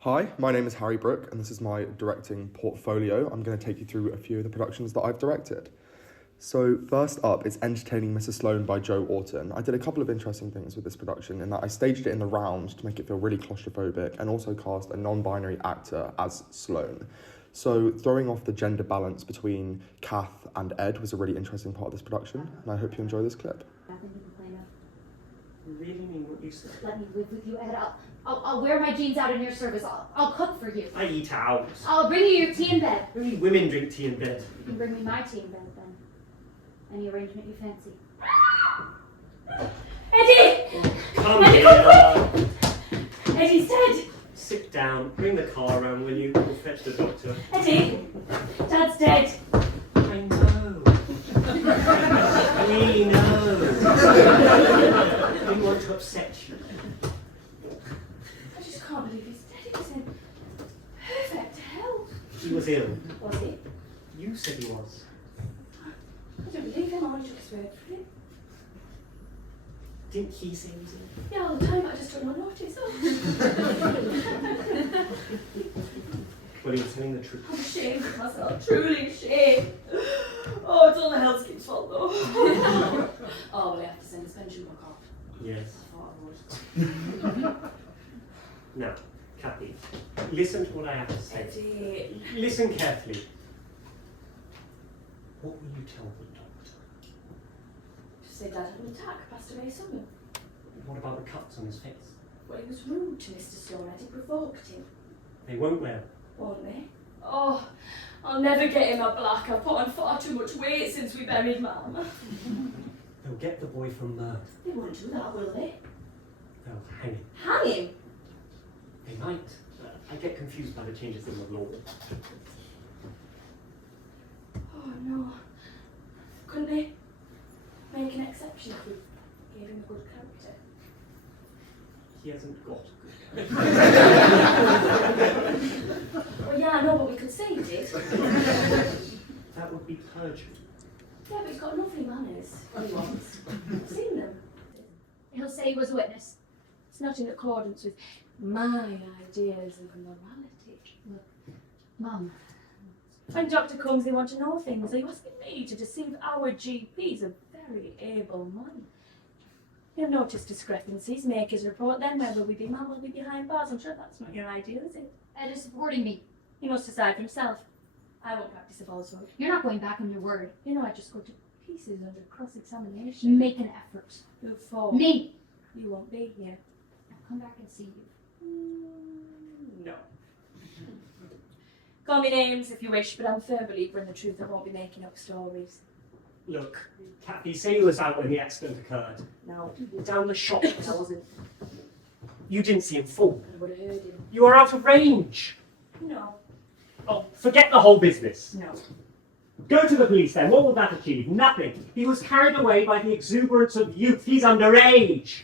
Hi, my name is Harry Brook, and this is my directing portfolio. I'm going to take you through a few of the productions that I've directed. So first up is Entertaining Mrs. Sloane by Joe Orton. I did a couple of interesting things with this production in that I staged it in the round to make it feel really claustrophobic and also cast a non-binary actor as Sloane. So throwing off the gender balance between Kath and Ed was a really interesting part of this production, and I hope you enjoy this clip. You really mean what you said? Let me live with you, Ed. I'll wear my jeans out in your service. I'll cook for you. I eat out. I'll bring you your tea in bed. Only women drink tea in bed. You can bring me my tea in bed then. Any arrangement you fancy. Eddie! Come Eddie, here. come quick! Eddie's dead. Sit down. Bring the car around, will you? We'll fetch the doctor. Eddie! Dad's dead. I know. We know. We want to upset you. I just can't believe he's dead. He was in perfect health. He was ill. Was he? You said he was. I don't believe him. I only took his word for it. Didn't he say he was ill? Yeah, all the time. I just took no notice. Well, he was telling the truth. I'm ashamed of myself, truly ashamed. Oh, it's all the hellscape's fault though. Oh, well, I have to send his pension book off. Yes. I thought I would. Now, Kathy, listen to what I have to say. Eddie. Listen carefully. What will you tell the doctor? Just say Dad had an attack, passed away suddenly. What about the cuts on his face? Well, he was rude to Mr. Sloane. Eddie provoked him. They won't wear. Won't they? Oh, I'll never get him a black. I've put on far too much weight since we buried Mum. They'll get the boy from there. They won't do that, will they? They'll hang him. Hang him? They might. I get confused by the changes in the law. Oh, no. Couldn't they make an exception if we gave him a good character? He hasn't got a good Well, yeah, I know, but we could say he did. That would be perjury. Yeah, but he's got lovely manners. He wants. I've seen them. He'll say he was a witness. It's not in accordance with my ideas of morality. Look, Mum. When Dr. comes, they want to know things. Are you asking me to deceive our GP's a very able man? He'll notice discrepancies, make his report, then where will we be? Mum will be behind bars. I'm sure that's not your idea, is it? Ed is supporting me. He must decide for himself. I won't practice a falsehood. You're not going back on your word. You know I just go to pieces under cross-examination. Make an effort. Who for? Me! You won't be here. I'll come back and see you. No. Call me names if you wish, but I'm a firm believer in the truth. I won't be making up stories. Look, Kathy, say you was out when the accident occurred. No, Down the shop. I wasn't. You didn't see him fall. I would have heard him. You were out of range. No. Oh, forget the whole business. No. Go to the police then. What will that achieve? Nothing. He was carried away by the exuberance of youth. He's underage.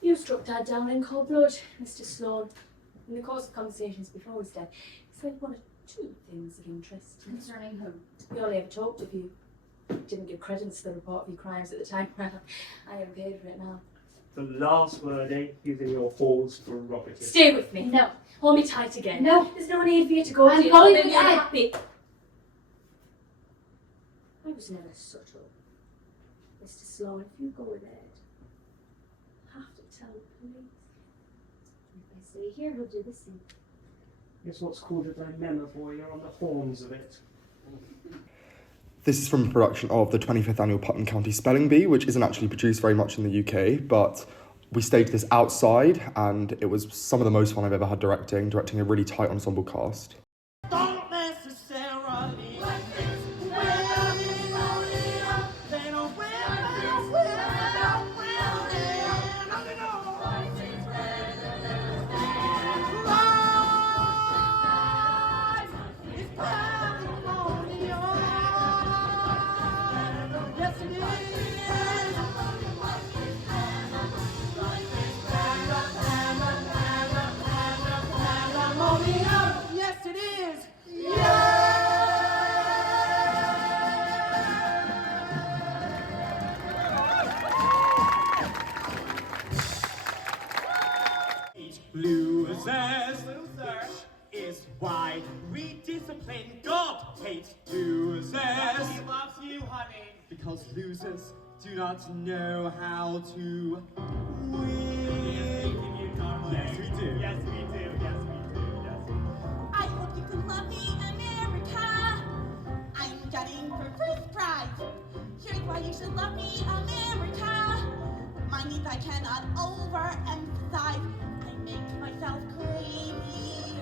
You struck Dad down in cold blood, Mr. Sloane. In the course of conversations before his death, he said one or two things of interest. Concerning whom? We only ever talked of you. Didn't give credence to the report of your crimes at the time. Well, I am paid for it now. The last word, eh? Using your halls prerogative. Stay with me. No. Hold me tight again. No. There's no need for you to go. I'm dear. going Make with me Ed. unhappy. I was never subtle. Mr. Sloane, if you go with Ed, I have to tell the police. If I stay here, he'll do the same. It's what's called a dilemma, boy. You're on the horns of it. This is from a production of the 25th Annual Putnam County Spelling Bee, which isn't actually produced very much in the UK, but we staged this outside, and it was some of the most fun I've ever had directing a really tight ensemble cast. Don't necessarily Yes, it is. Loser is why we discipline. God hates losers. He loves you, honey. Because losers do not know how to win. Yes, we do. Yes, we do. Yes, we do. Yes. I hope you can love me, America. I'm gunning for first prize. Here's why you should love me, America. My needs I cannot overemphasize. I make myself crazy,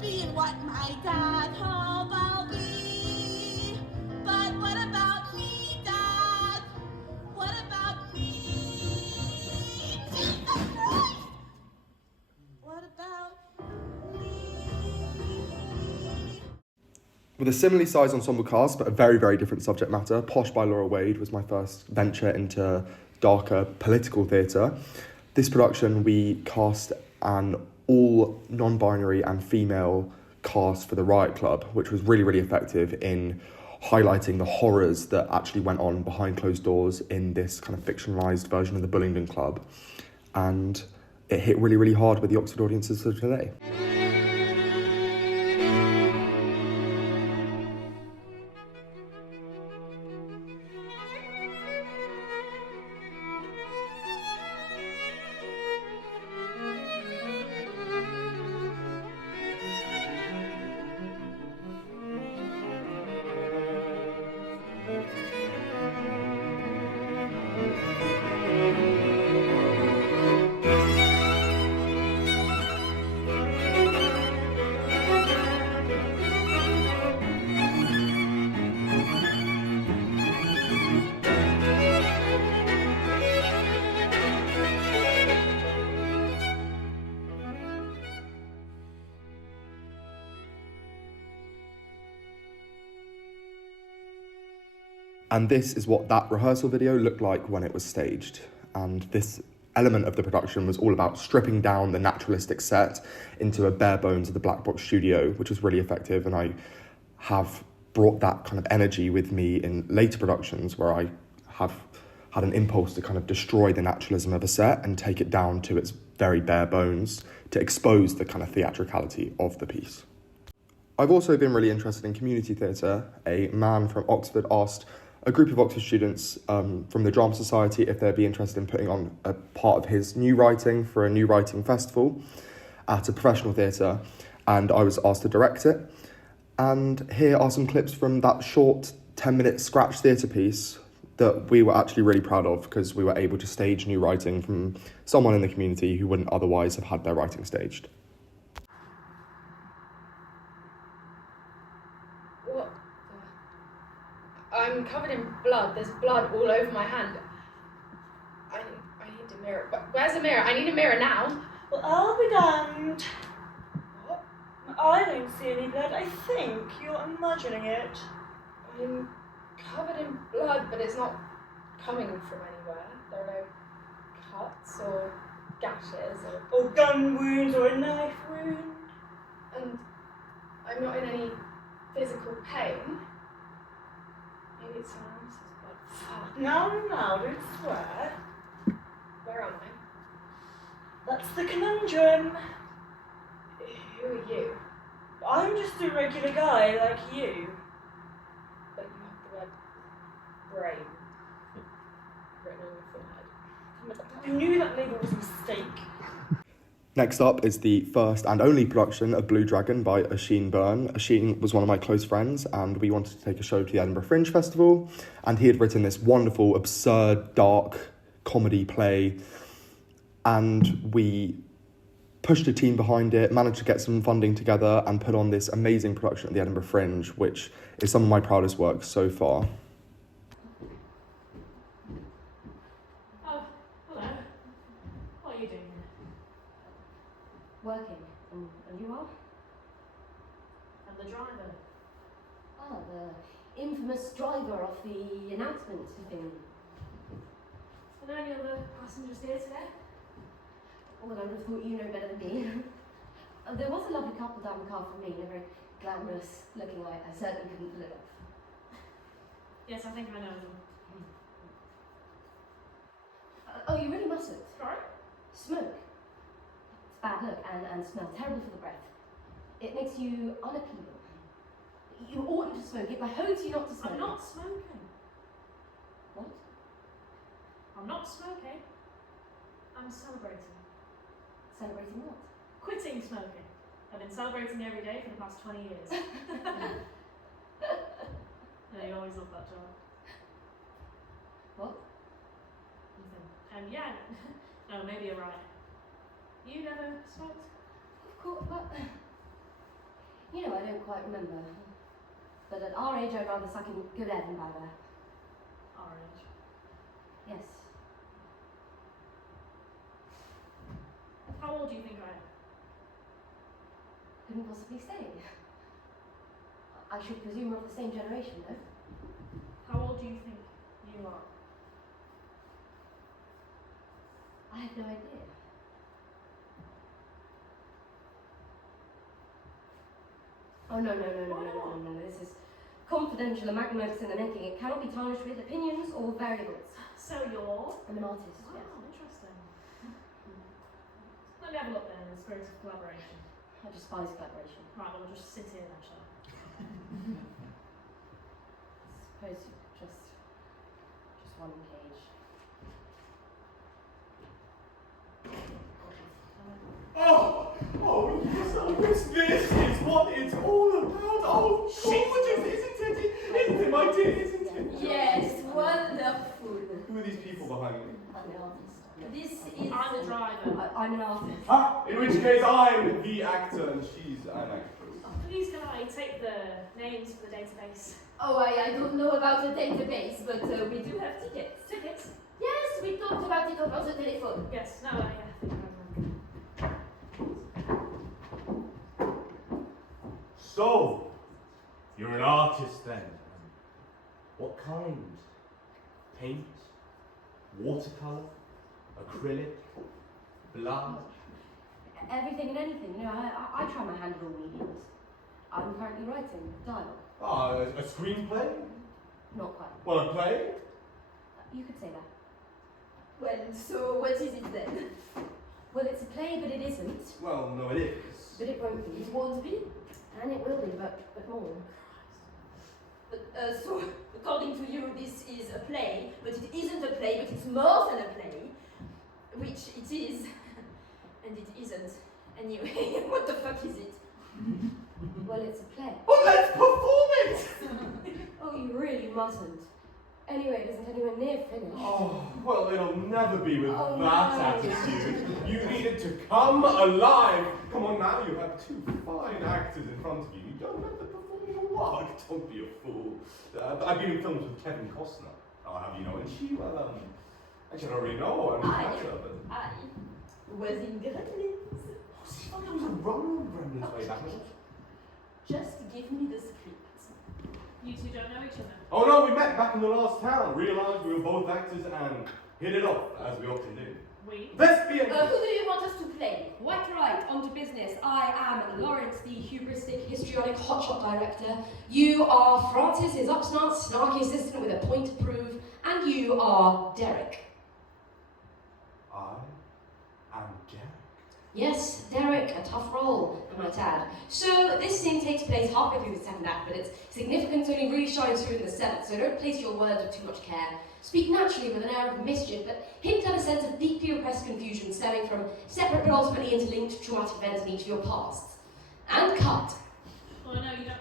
being what my dad hoped I'll be. But what about me, Dad? What about me? Jesus Christ! What about me? With a similarly sized ensemble cast, but a very, very different subject matter, Posh by Laura Wade was my first venture into darker political theatre. This production, we cast an all non-binary and female cast for the Riot Club, which was really, really effective in highlighting the horrors that actually went on behind closed doors in this kind of fictionalised version of the Bullingdon Club. And it hit really, really hard with the Oxford audiences of today. And this is what that rehearsal video looked like when it was staged. And this element of the production was all about stripping down the naturalistic set into a bare bones of the black box studio, which was really effective. And I have brought that kind of energy with me in later productions where I have had an impulse to kind of destroy the naturalism of a set and take it down to its very bare bones to expose the kind of theatricality of the piece. I've also been really interested in community theatre. A man from Oxford asked a group of Oxford students from the Drama Society if they'd be interested in putting on a part of his new writing for a new writing festival at a professional theatre, and I was asked to direct it. And here are some clips from that short 10-minute scratch theatre piece that we were actually really proud of because we were able to stage new writing from someone in the community who wouldn't otherwise have had their writing staged. What? I'm covered in blood. There's blood all over my hand. I need a mirror. Where's the mirror? I need a mirror now. Well, I'll be damned. What? I don't see any blood. I think you're imagining it. I'm covered in blood, but it's not coming from anywhere. There are no cuts or gashes Or gun wounds or a knife wound. and I'm not in any physical pain. Maybe it's someone else's blood. Fuck. Now, don't swear. Where am I? That's the conundrum. Who are you? I'm just a regular guy like you. But you have the word brain written on your forehead. I knew that label was a mistake. Next up is the first and only production of Blue Dragon by Oisin Byrne. Oisin was one of my close friends and we wanted to take a show to the Edinburgh Fringe Festival, and he had written this wonderful, absurd, dark comedy play, and we pushed a team behind it, managed to get some funding together and put on this amazing production at the Edinburgh Fringe, which is some of my proudest works so far. Oh, hello. What are you doing here? Working. And you are? I'm the driver. Ah, the infamous driver of the announcement thing. Are there any other passengers here today? Well, I would have thought you know better than me. There was a lovely couple down the car from me, they're very glamorous looking like. I certainly couldn't pull it off. Yes, I think I know them. Oh, you really mustn't. Sorry? Smoke. bad look and smells terrible for the breath. It makes you unappealing. You oughtn't to smoke. It behoves you not to smoke. I'm not smoking. What? I'm not smoking. I'm celebrating. Celebrating what? Quitting smoking. I've been celebrating every day for the past 20 years. No, you always love that job. What? Nothing. Yeah. No, maybe you're right. You never smoked? Of course, but you know, I don't quite remember. But at our age, I'd rather suck in good air than bad air. Our age. Yes. How old do you think I am? Couldn't possibly say. I should presume we're of the same generation, though. How old do you think you are? I have no idea. Oh, no. This is confidential, a magnum opus in the making. It cannot be tarnished with opinions or variables. So you're? I'm an artist, Wow, yes. interesting. Let me have a look then in the spirit of collaboration. I despise collaboration. Right, well, we'll just sit here then, shall I suppose just one page. Oh, yes, this is what it's all about. Oh, gorgeous, isn't it? Isn't it, my dear, isn't it? Yes, wonderful. Who are these people behind me? I'm an artist. This is. I'm the driver. I'm an artist. Ah, in which case I'm the actor and she's an actress. Please can I take the names for the database? Oh, I don't know about the database, but we do have tickets. Tickets? Yes, we talked about it over the telephone. Yes, no, yeah, I think I remember. So, you're an artist then? What kind? Paint? Watercolor? Acrylic? Blood? Everything and anything. You know, I try my hand at all mediums. I'm currently writing dialogue. Ah, a screenplay? Not quite. Well, a play? You could say that. Well, so what is it then? Well, it's a play, but it isn't. Well, no, it is. But it won't be. It won't be. And it will be, but more. But, so, according to you, this is a play, but it isn't a play, but it's more than a play, which it is, and it isn't. Anyway, what the fuck is it? Well, it's a play. Oh, let's perform it! Oh, you really mustn't. Anyway, it isn't anywhere near finished. Oh, well, it'll never be with Oh, that no. attitude. You need it to come alive. Come on now, you have two fine actors in front of you. You don't have to perform your work. Don't be a fool. I've been in films with Kevin Costner. I'll have you know, and she, well, actually, I don't really know. I'm I but... was in Gremlins. Oh, there was a run on Gremlins way back. Just give me the script. You two don't know each other. Oh no, we met back in the last town. Realised we were both actors and hit it off, as we often do. We? Thespian! Who do you want us to play? Quite right, on to business. I am Lawrence, the hubristic, histrionic hotshot director. You are Francis, his upstart, snarky assistant with a point to prove. And you are Derek. I am Derek. Yes, Derek, a tough role, I might add. So, this scene takes place halfway through the second act, but its significance only really shines through in the seventh, so don't place your words with too much care. Speak naturally with an air of mischief, but hint at a sense of deeply repressed confusion stemming from separate but ultimately interlinked traumatic events in each of your pasts. And cut. Oh, no, you don't.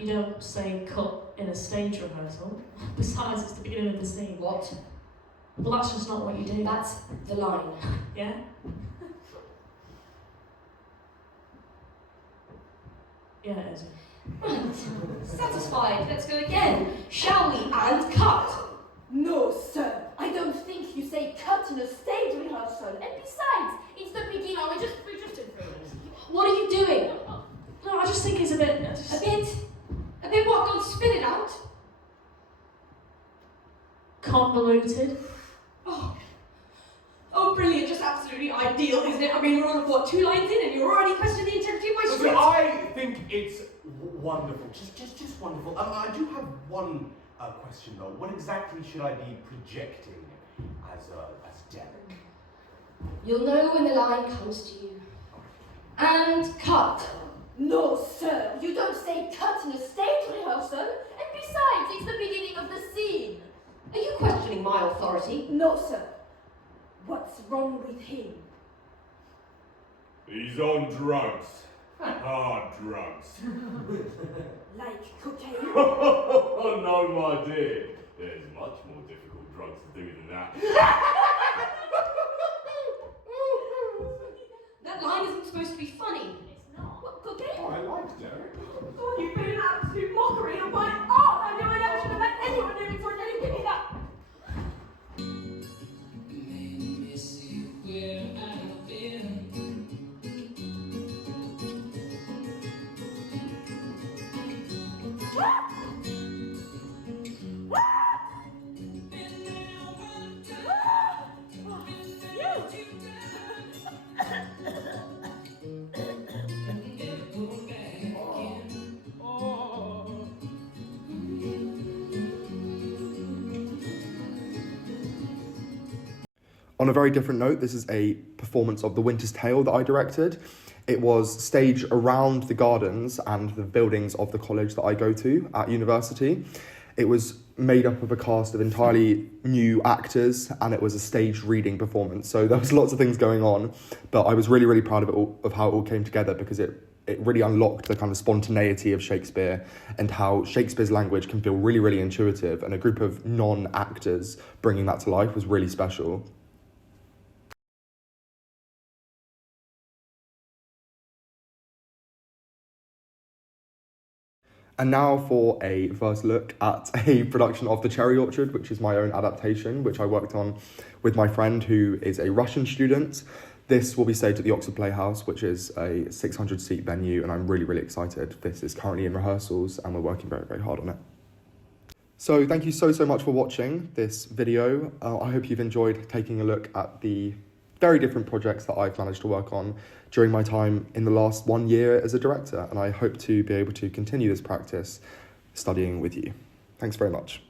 You don't say cut in a stage rehearsal. Besides, it's the beginning of the scene. What? Well, that's just not what you do. That's the line. Yeah? Yeah, it is. Right. Satisfied. Let's go again. Shall we? And cut. No, sir. I don't think you say cut in a stage rehearsal. And besides, it's the beginning. We're just in progress. What are you doing? No, I just think it's a bit. A bit? A bit what? Don't spit it out. Convoluted. Oh, brilliant. Just absolutely ideal, isn't it? I mean, we're on, what, 2 lines in and you're already questioning the integrity of my Listen, script? I think it's wonderful. Just wonderful. I do have one question though. What exactly should I be projecting as Derek? You'll know when the line comes to you. And cut. No, sir, you don't say cut in a stage rehearsal. And besides, it's the beginning of the scene. Are you questioning my authority? No, sir. What's wrong with him? He's on drugs. Hard drugs. Like cocaine? Oh, no, my dear. There's much more difficult drugs to do than that. That line isn't supposed to be funny. It's not. What, cocaine? Oh, I like Derek. Oh, you've been an absolute mockery of my art! I knew I never should have let anyone near me for it. Give me that! On a very different note, this is a performance of The Winter's Tale that I directed. It was staged around the gardens and the buildings of the college that I go to at university. It was made up of a cast of entirely new actors, and it was a staged reading performance. So there was lots of things going on, but I was really, really proud of it all, of how it all came together, because it really unlocked the kind of spontaneity of Shakespeare and how Shakespeare's language can feel really, really intuitive, and a group of non-actors bringing that to life was really special. And now for a first look at a production of The Cherry Orchard, which is my own adaptation, which I worked on with my friend who is a Russian student. This will be staged at the Oxford Playhouse, which is a 600-seat venue, and I'm really, really excited. This is currently in rehearsals, and we're working very, very hard on it. So thank you so much for watching this video. I hope you've enjoyed taking a look at the very different projects that I've managed to work on during my time in the last 1 year as a director, and I hope to be able to continue this practice studying with you. Thanks very much.